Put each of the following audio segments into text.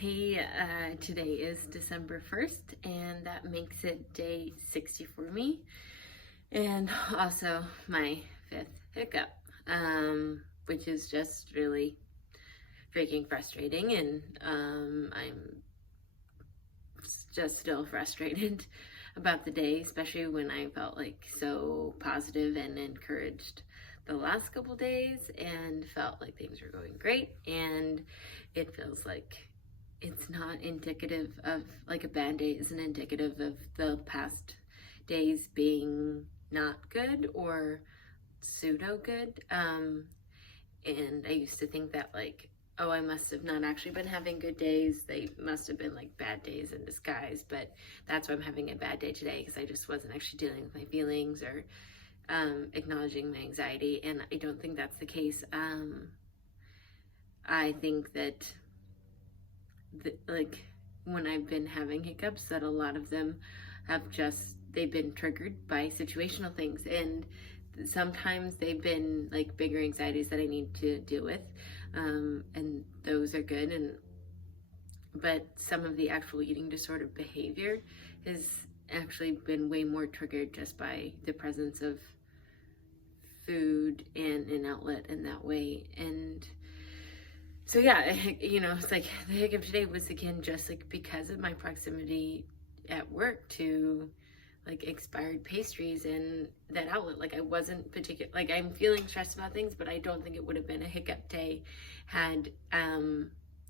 Hey, today is December 1st, and that makes it day 60 for me, and also my fifth hiccup, which is just really freaking frustrating, and I'm just still frustrated about the day, especially when I felt like so positive and encouraged the last couple days and felt like things were going great, and it feels like it's not indicative of, like, a bad day isn't indicative of the past days being not good or pseudo good. And I used to think that, like, oh, I must have not actually been having good days. They must have been like bad days in disguise, but that's why I'm having a bad day today, because I just wasn't actually dealing with my feelings or acknowledging my anxiety. And I don't think that's the case. I think that like when I've been having hiccups, that a lot of them have they've been triggered by situational things, and sometimes they've been like bigger anxieties that I need to deal with, and those are good. But some of the actual eating disorder behavior has actually been way more triggered just by the presence of food and an outlet in that way. And so yeah, it's like the hiccup today was again just like because of my proximity at work to like expired pastries and that outlet. Like I wasn't particular, like I'm feeling stressed about things, but I don't think it would have been a hiccup day had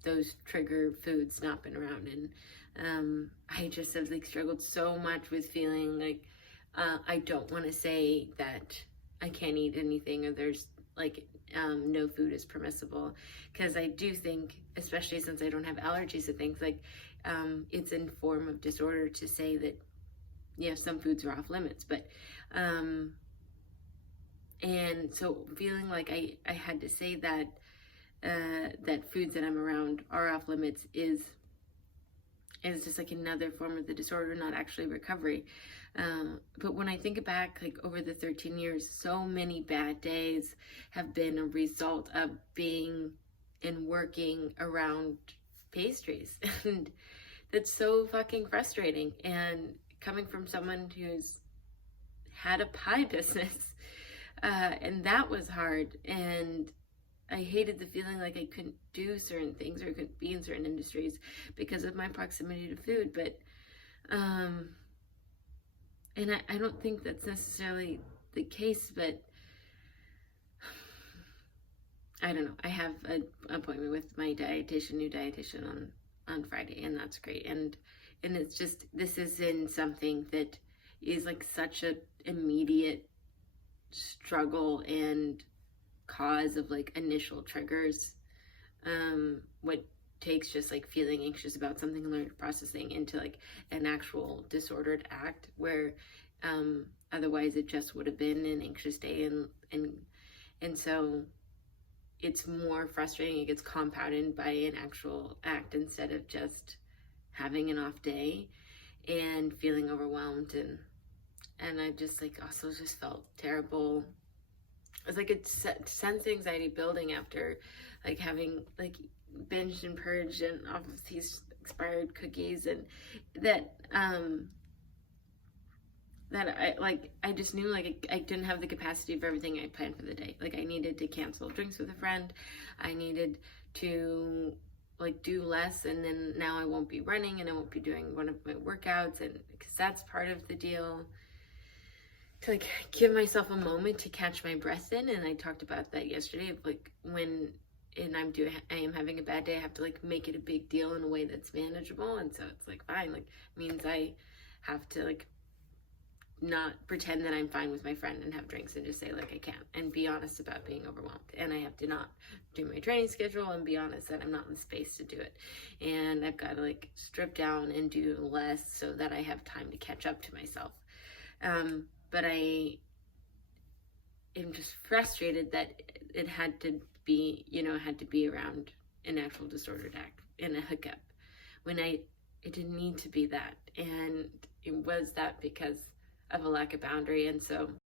those trigger foods not been around. And I just have like struggled so much with feeling like I don't want to say that I can't eat anything or there's like no food is permissible, because I do think, especially since I don't have allergies to things, like it's in form of disorder to say that some foods are off limits. But and so feeling like I had to say that that foods that I'm around are off limits is just like another form of the disorder, not actually recovery. But when I think back, like over the 13 years, so many bad days have been a result of being and working around pastries. And that's so fucking frustrating. And coming from someone who's had a pie business, and that was hard. And I hated the feeling like I couldn't do certain things or couldn't be in certain industries because of my proximity to food. But and I don't think that's necessarily the case, but I don't know. I have an appointment with my new dietitian on Friday, and that's great. And it's just, this isn't something that is like such a immediate struggle and cause of like initial triggers. What takes just like feeling anxious about something and learning processing into like an actual disordered act where otherwise it just would have been an anxious day. And so it's more frustrating. It gets compounded by an actual act instead of just having an off day and feeling overwhelmed. And I just like also just felt terrible. It's like a sense of anxiety building after like having like binged and purged and off of these expired cookies, and that I just knew like I didn't have the capacity for everything I planned for the day. Like I needed to cancel drinks with a friend. I needed to like do less, and then now I won't be running and I won't be doing one of my workouts, and because that's part of the deal, to like give myself a moment to catch my breath in. And I talked about that yesterday of like when I am having a bad day, I have to like make it a big deal in a way that's manageable. And so it's like fine, like means I have to like not pretend that I'm fine with my friend and have drinks and just say like I can't, and be honest about being overwhelmed. And I have to not do my training schedule and be honest that I'm not in the space to do it. And I've got to like strip down and do less so that I have time to catch up to myself. But I am just frustrated that it had to be, around an actual disordered act and a hiccup when it didn't need to be that. And it was that because of a lack of boundary. And so